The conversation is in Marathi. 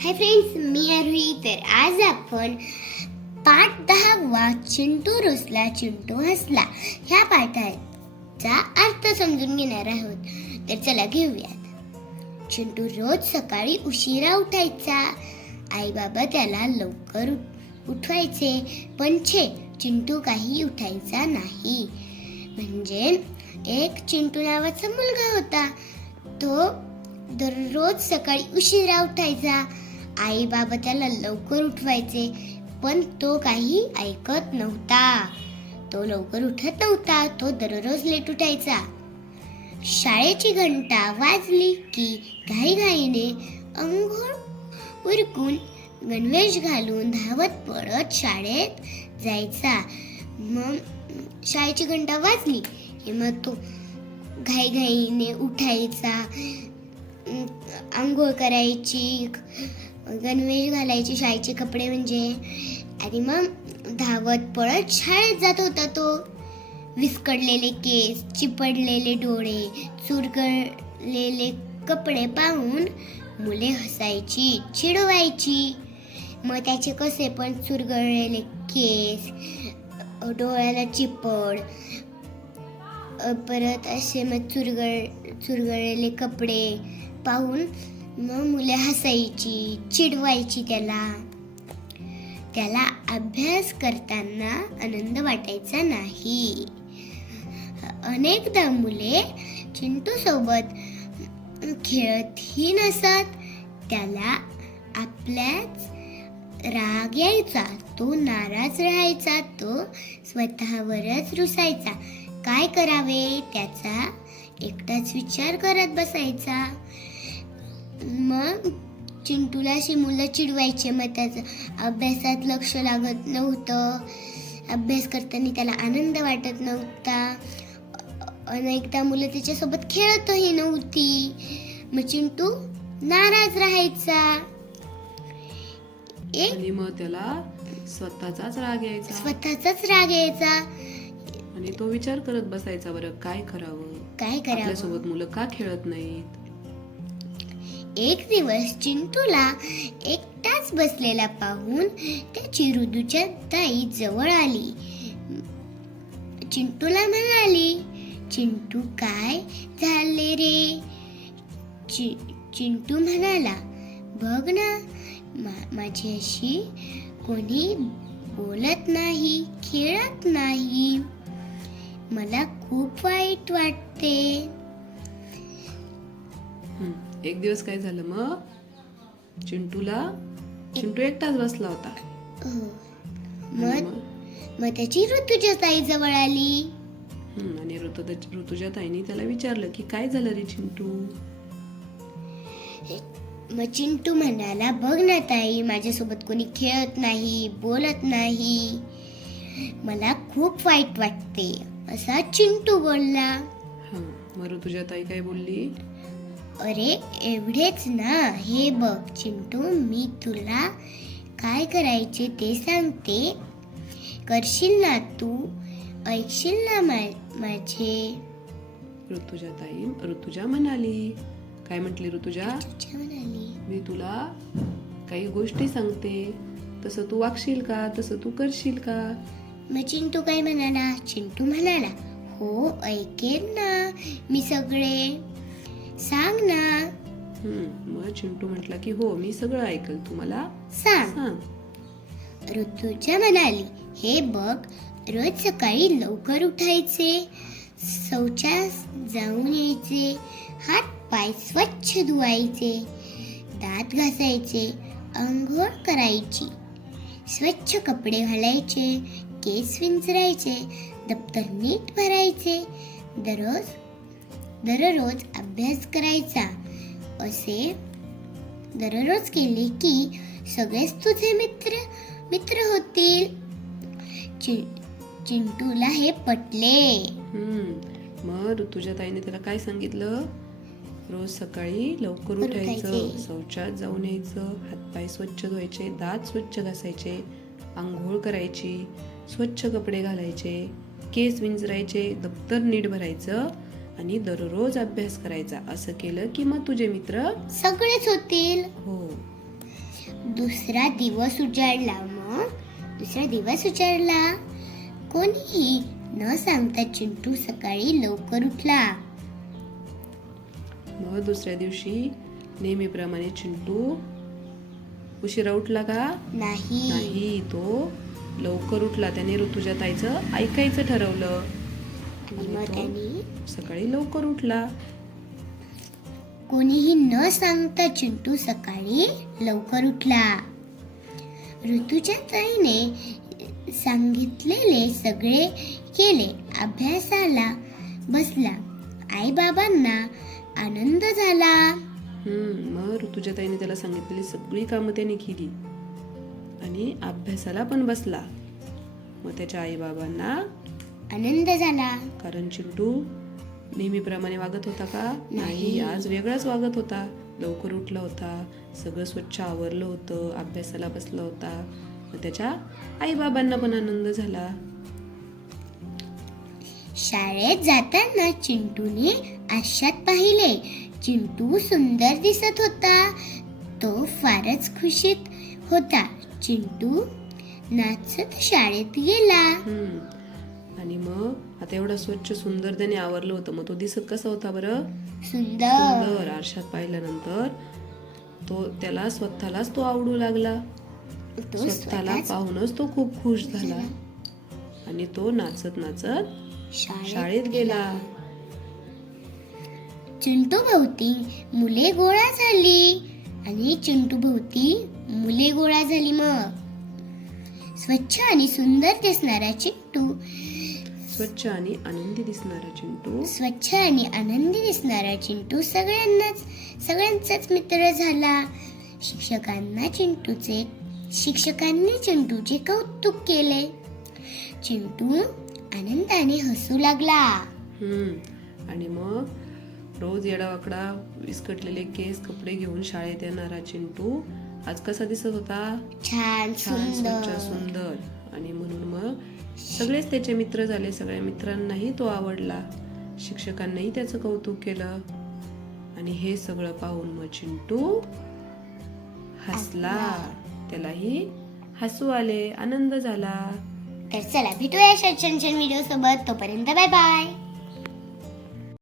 हाय फ्रेंड्स मी आरोही तर आज आपण पाठ दहावा चिंटू रुसला चिंटू हसला. ह्या पाठाचा अर्थ समजून घेणार आहोत. तर चला घेऊयात. चिंटू रोज सकाळी उशिरा उठायचा. आई बाबा त्याला लवकर उठवायचे. पण छे चिंटू काही उठायचा नाही. म्हणजे एक चिंटू नावाचा मुलगा होता. तो दररोज सकाळी उशिरा उठायचा. आई बाबा त्याला लवकर उठवायचे पण तो काही ऐकत नव्हता. तो लवकर उठत नव्हता तो दररोज लेट उठायचा. शाळेची घंटा वाजली की घाईघाईने अंघोळ उरकून गणवेश घालून धावत पडत शाळेत जायचा. मग शाळेची घंटा वाजली की मग तो घाईघाईने उठायचा. आंघोळ करायची गणवेश घालायची शाळेचे कपडे म्हणजे. आणि मग धावत पळत शाळेत जात होता तो. विस्कडलेले केस चिपडलेले डोळे चुरगळलेले कपडे पाहून मुले हसायची चिडवायची. मग त्याचे कसे पण चुरगळलेले केस डोळ्याला चिपड. परत असे मग चुरगळ चुरगळलेले कपडे पाहून मग मुले हसायची चिडवायची त्याला. त्याला अभ्यास करताना आनंद वाटायचा नाही. अनेकदा मुले चिंटू सोबत खेळतही नसत. त्याला आपल्याच राग यायचा तो नाराज राहायचा तो स्वतःवरच रुसायचा. काय करावे? त्याचा एकटाच विचार करत बसायचा. मग चिंटूला अशी मुलं चिडवायचे मग त्याचं. अभ्यासात लक्ष लागत नव्हतं. अभ्यास करताना त्याला आनंद वाटत नव्हता. अनेकदा मुलं त्याच्यासोबत खेळतही नव्हती. मग चिंटू नाराज राहायचा. एक आणि मग त्याला स्वतःचाच राग यायचा. स्वतःचाच राग यायचा. आणि तो विचार करत बसायचा बरं काय करावं? काय करावं? आपल्यासोबत मुलं का खेळत नाहीत? एक दिवस चिंटूला एकटाच बसलेला पाहून त्याची ऋतूच्या ताई जवळ आली. चिंटूला म्हणाली चिंटू काय झाले रे? चि चिंटू म्हणाला बघ ना मा माझ्याशी कोणी बोलत नाही खेळत नाही. मला खूप वाईट वाटते. एक दिवस काय झालं मग? चिंटूला चिंटू एकटाच बसला होता. हो. मग? मग- त्याची ऋतूच्या ताई जवळ आली. हम्म, आणि ऋतू ऋतुजा ताईने त्याला विचारलं की काय झालं रे चिंटू? मग चिंटू म्हणाला बघ ना ताई माझ्यासोबत कोणी खेळत नाही बोलत नाही. मला खूप वाईट वाटते. असा चिंटू बोलला. हा मग ऋतुजा ताई काय बोलली? अरे एवढेच ना. हे बघ चिंटू मी तुला काय करायचे ते सांगते. करशील ना तू? ऐकशील ना मा- माझे? ऋतुजा ताई ऋतुजा म्हणाली. काय म्हटली ऋतुजा? तुझ्या म्हणाली. मी तुला काही गोष्टी सांगते. तसं तू वागशील का? तसं तू करशील का? मग चिंटू काय म्हणाला? चिंटू म्हणाला हो ऐकेन ना. मी सगळे सांग ना. हम्म, मग चिंटू म्हटला की हो मी सगळं ऐकल. तू मला सांग. सांग. ऋतूच्या म्हणाली हे बघ रोज सकाळी लवकर उठायचे शौचास जाऊन यायचे हात पाय स्वच्छ धुवायचे दात घासायचे आंघोळ करायची स्वच्छ कपडे घालायचे केस विंचरायचे दप्तर नीट भरायचे दररोज दररोज अभ्यास करायचा. असे दररोज केले की सगळेच तुझे मित्र मित्र होतील. चिंटूला हे पटले. हम्म, मग ऋतुजा ताईने त्याला काय सांगितलं? रोज सकाळी लवकर उठायचं. शौचात जाऊन यायचं हातपाय स्वच्छ धुवायचे दात स्वच्छ घासायचे आंघोळ करायची स्वच्छ कपडे घालायचे केस विंचरायचे दप्तर नीट भरायचं आणि दररोज अभ्यास करायचा. असं केलं की मग तुझे मित्र? सगळेच होतील. हो. दुसरा दिवस उजाडला मग. दुसरा दिवस उजाडला. कोणीही न सांगता चिंटू सकाळी लवकर उठला. मग दुसऱ्या दिवशी नेहमीप्रमाणे चिंटू उशिरा उठला का? नाही. नाही तो लवकर उठला. त्याने ऋतुजा ताईचं ऐकायचं ठरवलं. आणि तो सकाळी लवकर उठला. कोणीही न सांगता चिंटू सकाळी लवकर उठला. ऋतूच्या ताईने सांगितलेले सगळे केले. अभ्यासाला बसला. आई बाबांना आनंद झाला. हम्म मग ऋतुजा ताईने त्याला सांगितलेली सगळी कामं त्याने केली. आणि अभ्यासाला पण बसला. मग त्याच्या आईबाबांना आनंद झाला. कारण चिंटू नेहमीप्रमाणे वागत होता का? नाही. आज वेगळाच वागत होता. लवकर उठला होता सगळं स्वच्छ आवरलं होतं अभ्यासाला बसला होता. मग त्याच्या आईबाबांना पण आनंद झाला. शाळेत जाताना चिंटूने आशात पाहिले. चिंटू सुंदर दिसत होता. तो फारच खुशीत होता. चिंटू नाचत शाळेत गेला. आणि मग आता एवढा स्वच्छ सुंदर त्याने आवरलं होतं. मग तो दिसत कसा होता बरं? सुंदर. सुंदर. आरशात पाहिल्यानंतर तो त्याला स्वतःलाच तो आवडू लागला. तो स्वतःला स्वतःच पाहूनच तो खूप खुश झाला. आणि तो नाचत नाचत शाळेत शाळेत गेला. चिंटू भोवती मुले गोळा झाली. आणि चिंटू भोवती मुले गोळा झाली मग. स्वच्छ आणि सुंदर दिसणारा चिंटू स्वच्छ आणि आनंदी दिसणारा चिंटू. स्वच्छ आणि आनंदी दिसणारा चिंटू सगळ्यांनाच सगळ्यांचाच मित्र झाला. शिक्षकांना चिंटूचे शिक्षकांनी चिंटूचे कौतुक केले. चिंटू आनंदाने हसू लागला. हम्म. आणि मग रोज येडावाकडा विस्कटलेले केस कपडे घेऊन शाळेत येणारा चिंटू आज कसा दिसत होता? छान छान सुंदर. आणि म्हणून मग सगळेच त्याचे मित्र झाले सगळ्या मित्रांनाही तो आवडला. शिक्षकांनाही त्याचं कौतुक केलं. आणि हे सगळं पाहून मग चिंटू हसला. त्यालाही हसू आले आनंद झाला. तर चला भेटूया छान छान व्हिडिओ सोबत. तोपर्यंत बाय बाय